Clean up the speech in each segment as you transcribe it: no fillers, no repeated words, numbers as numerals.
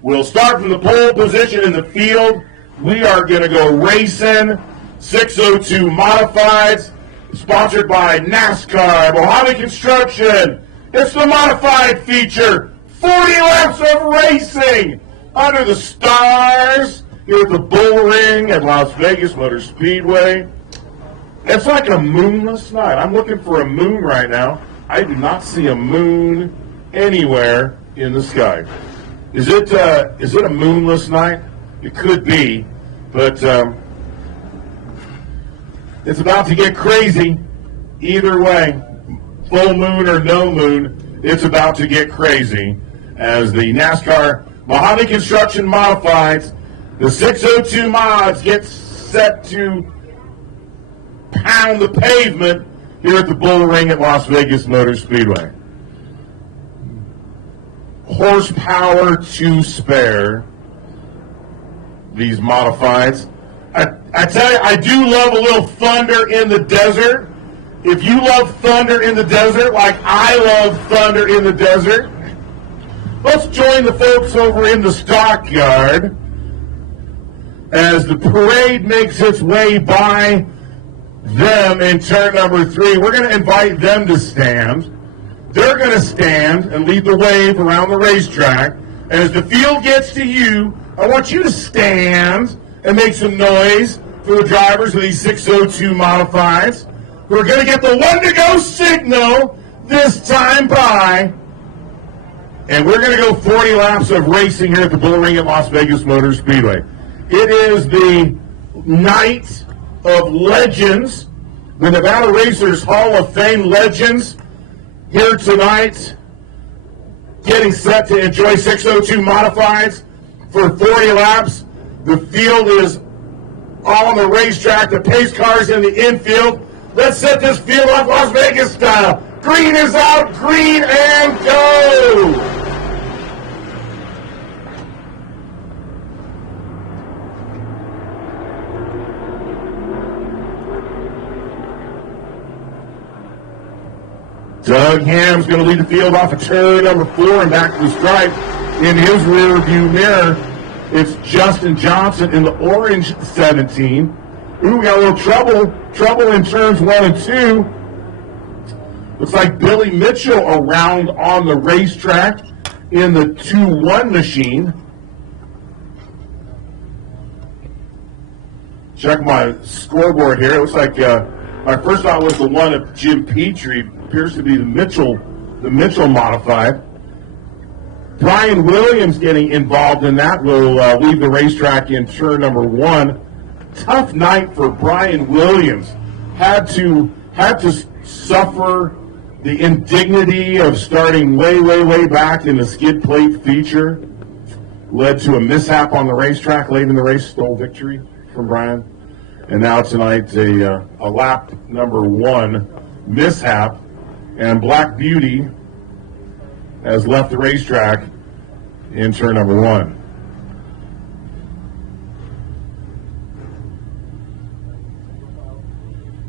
We'll start from the pole position in the field. We are going to go racing. 602 Modifieds, sponsored by NASCAR, Mojave Construction. It's the modified feature. 40 laps of racing under the stars here at the Bullring at Las Vegas Motor Speedway. It's like a moonless night. I'm looking for a moon right now. I do not see a moon anywhere in the sky. Is it a moonless night? It could be, but it's about to get crazy. Either way, full moon or no moon, it's about to get crazy as the NASCAR Mojave Construction Modifieds, the 602 mods, get set to pound the pavement here at the Bullring at Las Vegas Motor Speedway. Horsepower to spare, these modifieds. I tell you, I do love a little thunder in the desert. If you love thunder in the desert like I love thunder in the desert, let's join the folks over in the stockyard as the parade makes its way by them in turn number 3. We're going to invite them to stand. They're going to stand and lead the wave around the racetrack. And as the field gets to you, I want you to stand and make some noise for the drivers of these 602 Modifieds who are going to get the one-to-go signal this time by. And we're going to go 40 laps of racing here at the Bullring at Las Vegas Motor Speedway. It is the night of legends, the Nevada Racers Hall of Fame legends, here tonight, getting set to enjoy 602 Modifieds for 40 laps. The field is on the racetrack, the pace cars in the infield. Let's set this field up Las Vegas style. Green is out, green and go! Doug Ham's going to lead the field off of turn number 4 and back to the stripe. In his rear view mirror, it's Justin Johnson in the orange 17. Ooh, we got a little trouble in turns 1 and 2. Looks like Billy Mitchell around on the racetrack in the 2-1 machine. Check my scoreboard here. It looks like my first thought was the one of Jim Petrie. Appears to be the Mitchell modified. Brian Williams getting involved in that will leave the racetrack in turn number 1. Tough night for Brian Williams. Had to suffer the indignity of starting way back in the skid plate feature. Led to a mishap on the racetrack late in the race, stole victory from Brian. And now tonight a lap number 1 mishap. And Black Beauty has left the racetrack in turn number 1.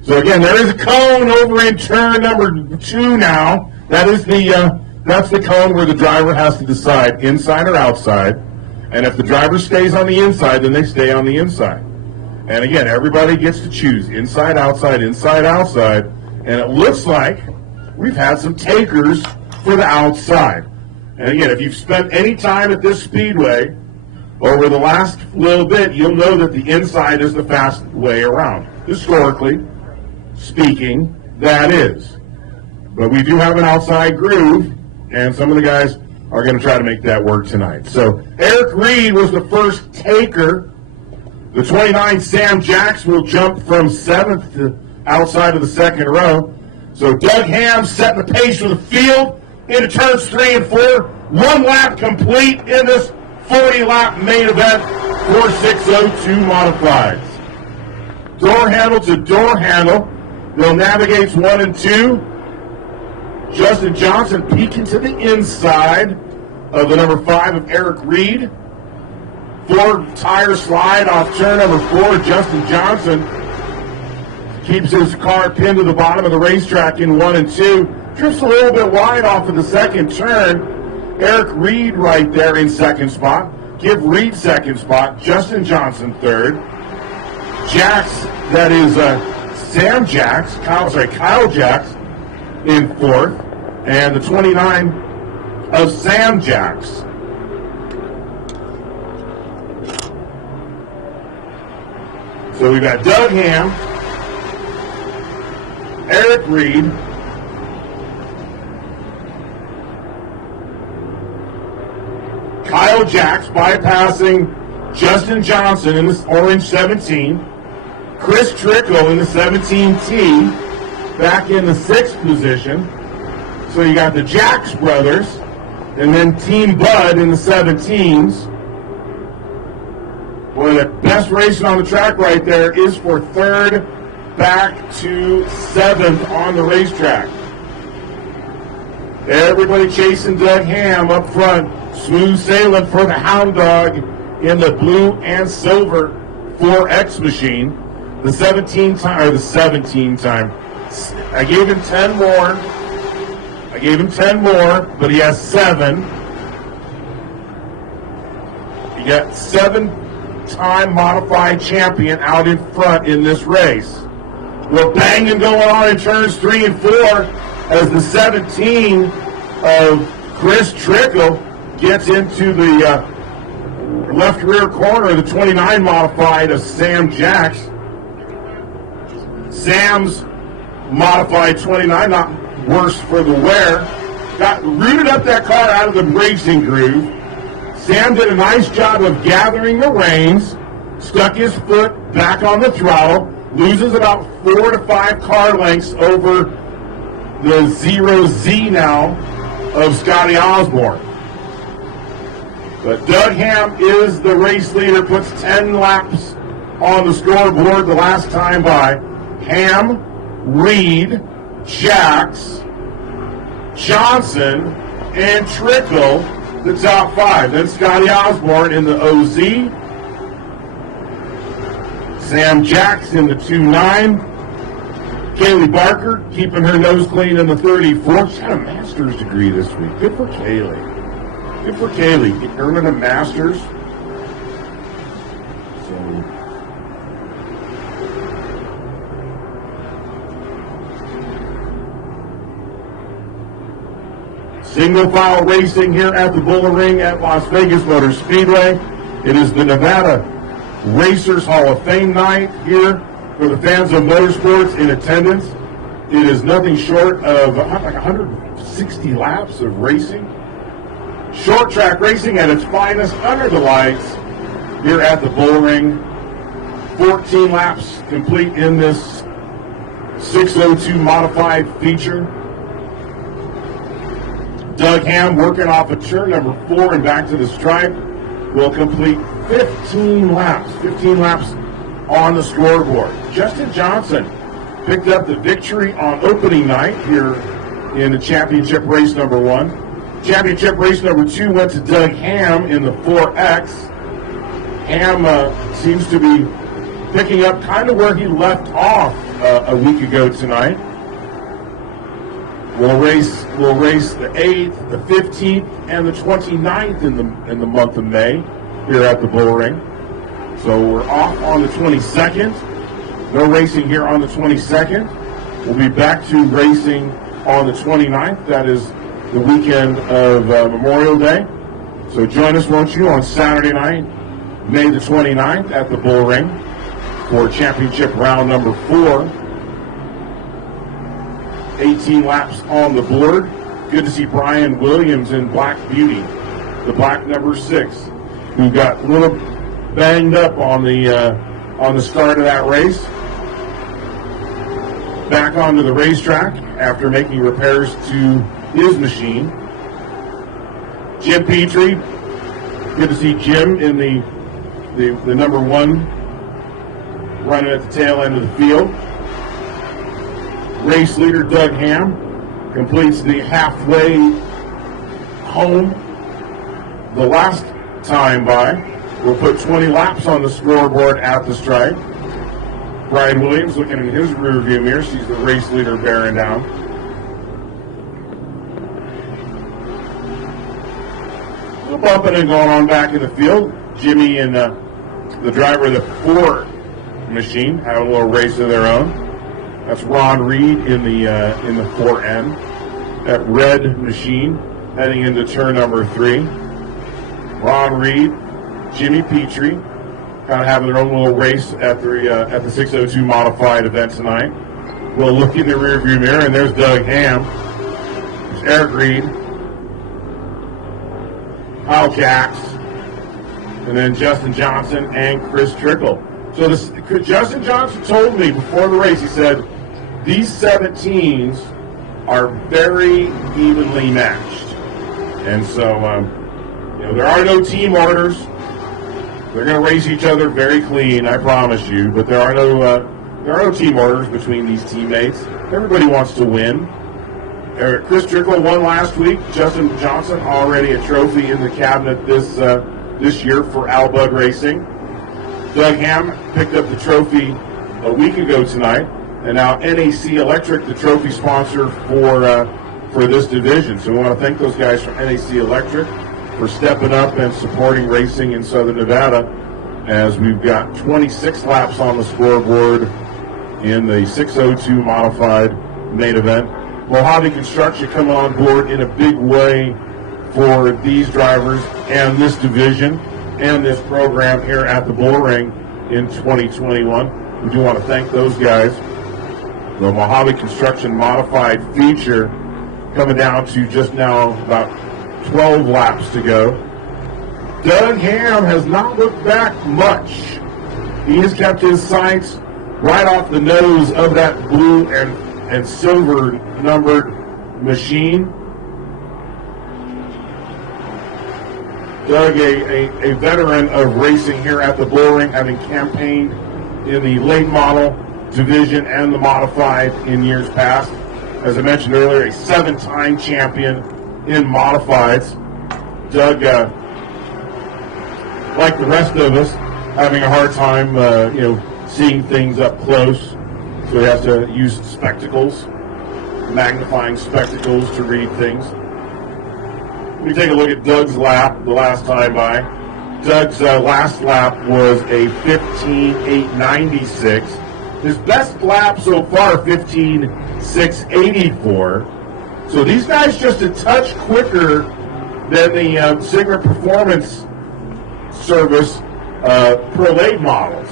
So again, there is a cone over in turn number 2 now. That is that's the cone where the driver has to decide inside or outside. And if the driver stays on the inside, then they stay on the inside. And again, everybody gets to choose inside, outside, inside, outside. And it looks like we've had some takers for the outside. And again, if you've spent any time at this speedway over the last little bit, you'll know that the inside is the fast way around. Historically speaking, that is. But we do have an outside groove, and some of the guys are going to try to make that work tonight. So Eric Reed was the first taker. The 29 Sam Jacks will jump from 7th to outside of the second row. So Doug Ham setting the pace for the field into turns 3 and 4. 1 lap complete in this 40-lap main event for 602 Modifieds. Door handle to door handle. They'll navigate 1 and 2. Justin Johnson peeking to the inside of the number 5 of Eric Reed. 4 tire slide off turn number 4. Justin Johnson keeps his car pinned to the bottom of the racetrack in 1 and 2. Drifts a little bit wide off of the second turn. Eric Reed right there in second spot. Give Reed second spot. Justin Johnson third. Jax, that is Sam Jax, Kyle Jax in fourth. And the 29 of Sam Jax. So we've got Doug Ham, Eric Reed, Kyle Jax bypassing Justin Johnson in the orange 17, Chris Trickle in the 17T, back in the 6th position. So you got the Jax brothers, and then Team Bud in the 17s. One of the best racing on the track right there is for 3rd back to 7th on the racetrack. Everybody chasing Doug Ham up front. Smooth sailing for the Hound Dog in the blue and silver 4X machine. The 17 time. I gave him 10 more, but he has 7. You got 7-time modified champion out in front in this race. We're banging going on in turns 3 and 4 as the 17 of Chris Trickle gets into the left rear corner of the 29 modified of Sam Jax. Sam's modified 29, not worse for the wear. Got rooted up that car out of the racing groove. Sam did a nice job of gathering the reins, stuck his foot back on the throttle, loses about 4 to 5 car lengths over the 0Z now of Scotty Osborne. But Doug Ham is the race leader, puts 10 laps on the scoreboard the last time by. Ham, Reed, Jax, Johnson, and Trickle, the top 5. Then Scotty Osborne in the OZ. Sam Jax in the 2-9. Kaylee Barker keeping her nose clean in the 34. She's got a master's degree this week. Good for Kaylee. Good for Kaylee. Earning a master's. Single file racing here at the Bullring at Las Vegas Motor Speedway. It is the Nevada Racers Hall of Fame night here for the fans of motorsports in attendance. It is nothing short of like 160 laps of racing. Short track racing at its finest under the lights here at the Bullring. 14 laps complete in this 602 modified feature. Doug Ham working off of turn number 4 and back to the stripe will complete 15 laps. 15 laps on the scoreboard. Justin Johnson picked up the victory on opening night here in the championship race number 1. Championship race number 2 went to Doug Ham in the 4X. Ham seems to be picking up kind of where he left off a week ago tonight. We'll race the 8th, the 15th, and the 29th in the month of May here at the Bullring. So we're off on the 22nd. No racing here on the 22nd. We'll be back to racing on the 29th. That is the weekend of Memorial Day. So join us, won't you, on Saturday night, May the 29th at the Bullring for championship round number 4. 18 laps on the board. Good to see Brian Williams in Black Beauty, the black number 6, who got a little banged up on the start of that race. Back onto the racetrack after making repairs to his machine. Jim Petrie, good to see Jim in the number 1 running at the tail end of the field. Race leader Doug Ham completes the halfway home the last time by. We'll put 20 laps on the scoreboard at the stripe. Brian Williams looking in his rearview mirror. She's the race leader bearing down. little bumping and going on back in the field. Jimmy and the driver of the Ford machine having a little race of their own. That's Ron Reed in the 4N. That red machine heading into turn number 3. Ron Reed, Jimmy Petrie, kind of having their own little race at the 602 modified event tonight. We'll look in the rearview mirror, and there's Doug Ham. There's Eric Reed, Kyle Jacks, and then Justin Johnson and Chris Trickle. So Justin Johnson told me before the race, he said, these 17s are very evenly matched. And so, there are no team orders. They're going to race each other very clean, I promise you. But there are no team orders between these teammates. Everybody wants to win. Chris Trickle won last week. Justin Johnson already a trophy in the cabinet this year for Al Bud Racing. Doug Ham picked up the trophy a week ago tonight, and now NAC Electric, the trophy sponsor for this division. So we want to thank those guys from NAC Electric for stepping up and supporting racing in Southern Nevada, as we've got 26 laps on the scoreboard in the 602 modified main event. Mojave Construction coming on board in a big way for these drivers and this division and this program here at the Bullring in 2021. We do want to thank those guys. The Mojave Construction modified feature coming down to just now about 12 laps to go. Doug Ham has not looked back much. He has kept his sights right off the nose of that blue and silver numbered machine. Doug, a veteran of racing here at the Bullring, having campaigned in the late model division and the modified in years past. As I mentioned earlier, a 7-time champion in modifieds. Doug, like the rest of us, having a hard time, seeing things up close. So we have to use spectacles, magnifying spectacles to read things. We take a look at Doug's lap the last time by. Doug's last lap was a 15.896. His best lap so far, 15.684. So these guys just a touch quicker than the Sigma Performance Service Pro Late models.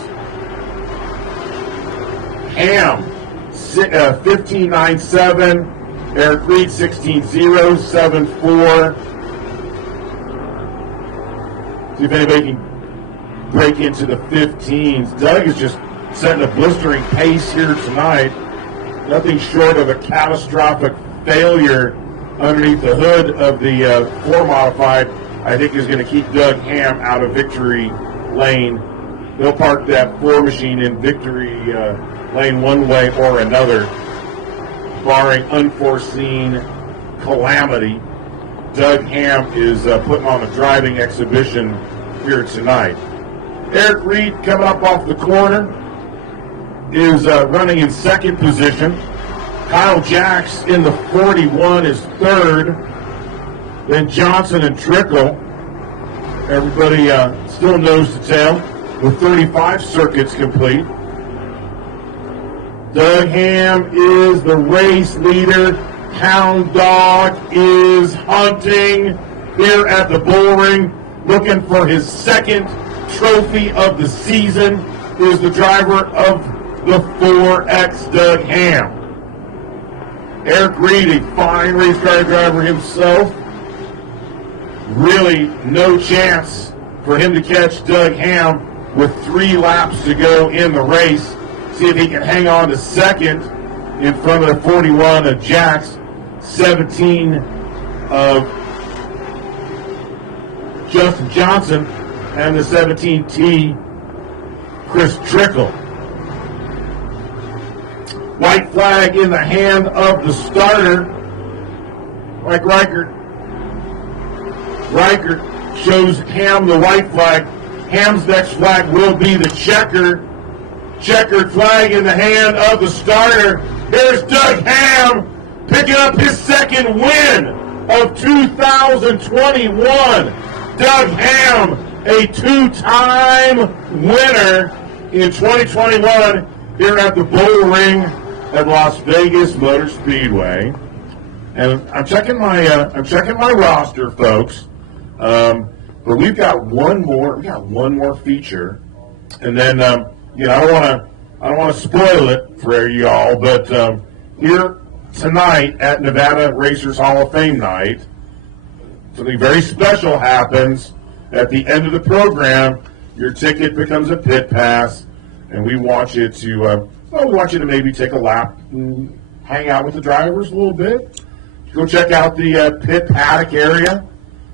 Ham, 15.97. Eric Reed, 16.074. See if anybody can break into the 15s. Doug is just setting a blistering pace here tonight. Nothing short of a catastrophic failure underneath the hood of the 4 modified, I think, is going to keep Doug Ham out of victory lane. They'll park that 4 machine in victory lane one way or another, barring unforeseen calamity. Doug Ham is putting on a driving exhibition here tonight. Eric Reed, coming up off the corner, is running in second position. Kyle Jacks in the 41 is third. Then Johnson and Trickle. Everybody still nose to tail with 35 circuits complete. Doug Ham is the race leader. Hound Dog is hunting here at the Bullring, looking for his second trophy of the season. Is the driver of the 4X, Doug Ham. Eric Reed, a fine race car driver himself. Really no chance for him to catch Doug Ham with 3 laps to go in the race. See if he can hang on to second in front of the 41 of Jacks, 17 of Justin Johnson, and the 17T, Chris Trickle. White flag in the hand of the starter, Mike Reichert. Reichert shows Ham the white flag. Ham's next flag will be the checkered flag in the hand of the starter. Here's Doug Ham picking up his second win of 2021. Doug Ham, a two-time winner in 2021 here at the Bullring at Las Vegas Motor Speedway. And I'm checking my roster, folks. But we've got one more feature, and then I don't want to spoil it for y'all, but here tonight at Nevada Racers Hall of Fame night, something very special happens. At the end of the program, your ticket becomes a pit pass, and we want you to maybe take a lap and hang out with the drivers a little bit. Go check out the pit paddock area.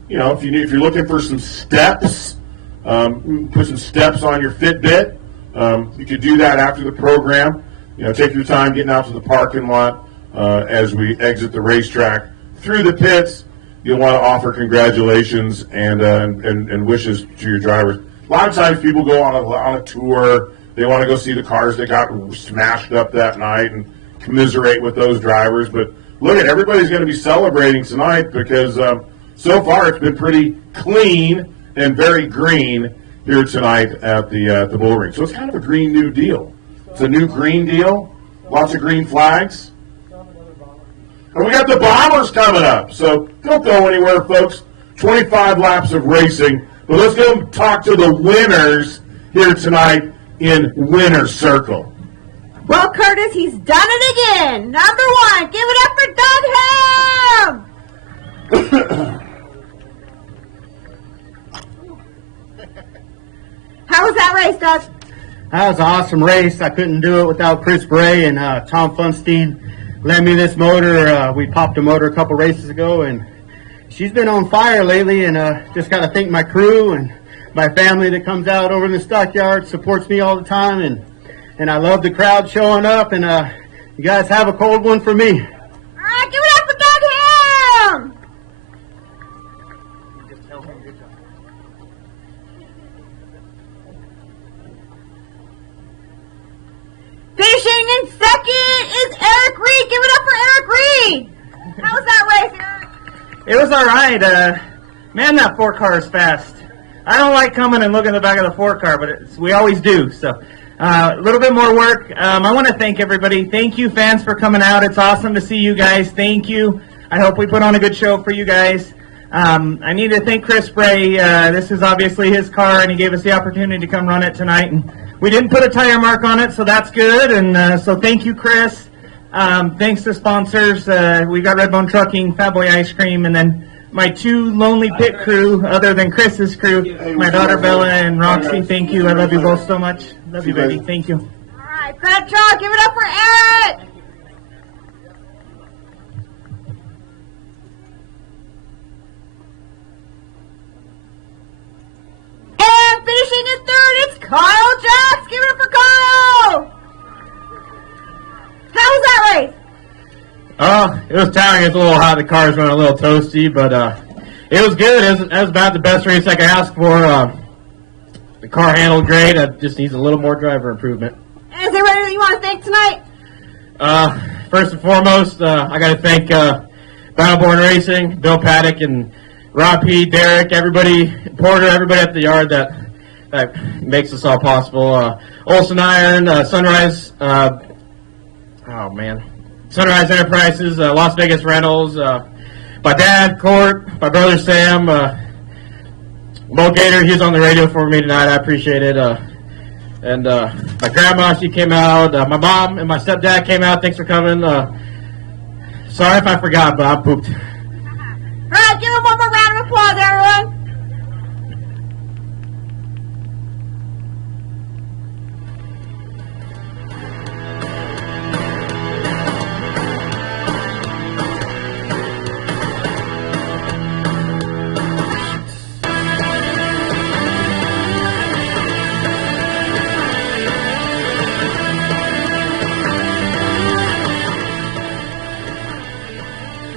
You know, if you're looking for some steps, put some steps on your Fitbit. You could do that after the program. You know, take your time getting out to the parking lot as we exit the racetrack through the pits. You'll want to offer congratulations and wishes to your drivers. A lot of times people go on a tour. They want to go see the cars that got smashed up that night and commiserate with those drivers. But look, everybody's going to be celebrating tonight because so far it's been pretty clean and very green here tonight at the Bullring. So it's kind of a green new deal. It's a new green deal. Lots of green flags. And we got the Bombers coming up. So don't go anywhere, folks. 25 laps of racing. But let's go talk to the winners here tonight in Winner's Circle. Well, Curtis, he's done it again. Number one, give it up for Doug Ham. How was that race, Doug? That was an awesome race. I couldn't do it without Chris Bray and Tom Funstein lent me this motor. We popped a motor a couple races ago, and she's been on fire lately, and just got to thank my crew and my family that comes out over in the stockyard, supports me all the time, and I love the crowd showing up, and you guys have a cold one for me. All right, give it up for Doug Ham. Just tell him good job. Finishing in second is Eric Reed. Give it up for Eric Reed. How was that race, Eric? It was all right. Man, that 4-car is fast. I don't like coming and looking at the back of the 4-car, but we always do. So a little bit more work. I want to thank everybody. Thank you, fans, for coming out. It's awesome to see you guys. Thank you. I hope we put on a good show for you guys. I need to thank Chris Bray. This is obviously his car, and he gave us the opportunity to come run it tonight. And we didn't put a tire mark on it, so that's good. And so thank you, Chris. Thanks to sponsors. We got Redbone Trucking, Fat Boy Ice Cream, and then my two lonely pit crew, other than Chris's crew, my daughter Bella and Roxy. Thank you. I love you both so much. Love you, baby. Thank you. All right, Fat Chuck, give it up for Eric. And finishing in third, it's Kyle Jacks. Give it up for Kyle. How was that race? It was tiring. It's a little hot. The car's running a little toasty, but it was good. It was about the best race I could ask for. The car handled great. It just needs a little more driver improvement. Is there anybody that you want to thank tonight? First and foremost, I got to thank Battleborn Racing, Bill Paddock, and Rob P., Derek, everybody, Porter, everybody at the yard that makes this all possible. Olsen Iron, Sunrise, Sunrise Enterprises, Las Vegas Rentals, my dad, Court, my brother Sam, Mo Gator, he was on the radio for me tonight. I appreciate it. And my grandma, she came out. My mom and my stepdad came out. Thanks for coming. Sorry if I forgot, but I'm pooped. All right, give him one more round of applause, everyone.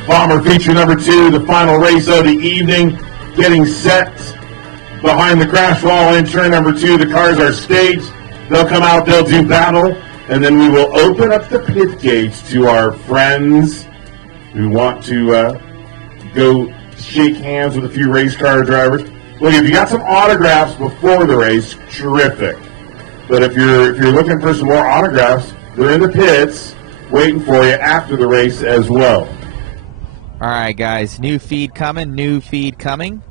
Bomber feature number 2, the final race of the evening, getting set behind the crash wall in turn number 2. The cars are staged. They'll come out, they'll do battle, and then we will open up the pit gates to our friends who want to go shake hands with a few race car drivers. Look, if you got some autographs before the race, terrific. But if you're looking for some more autographs, they're in the pits waiting for you after the race as well. All right, guys, new feed coming, new feed coming.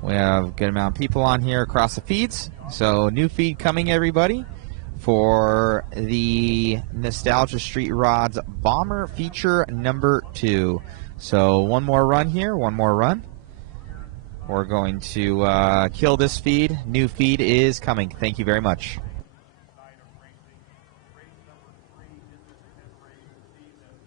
We have a good amount of people on here across the feeds. So new feed coming, everybody, for the Nostalgia Street Rods Bomber feature number 2. So one more run here, one more run. We're going to kill this feed. New feed is coming. Thank you very much.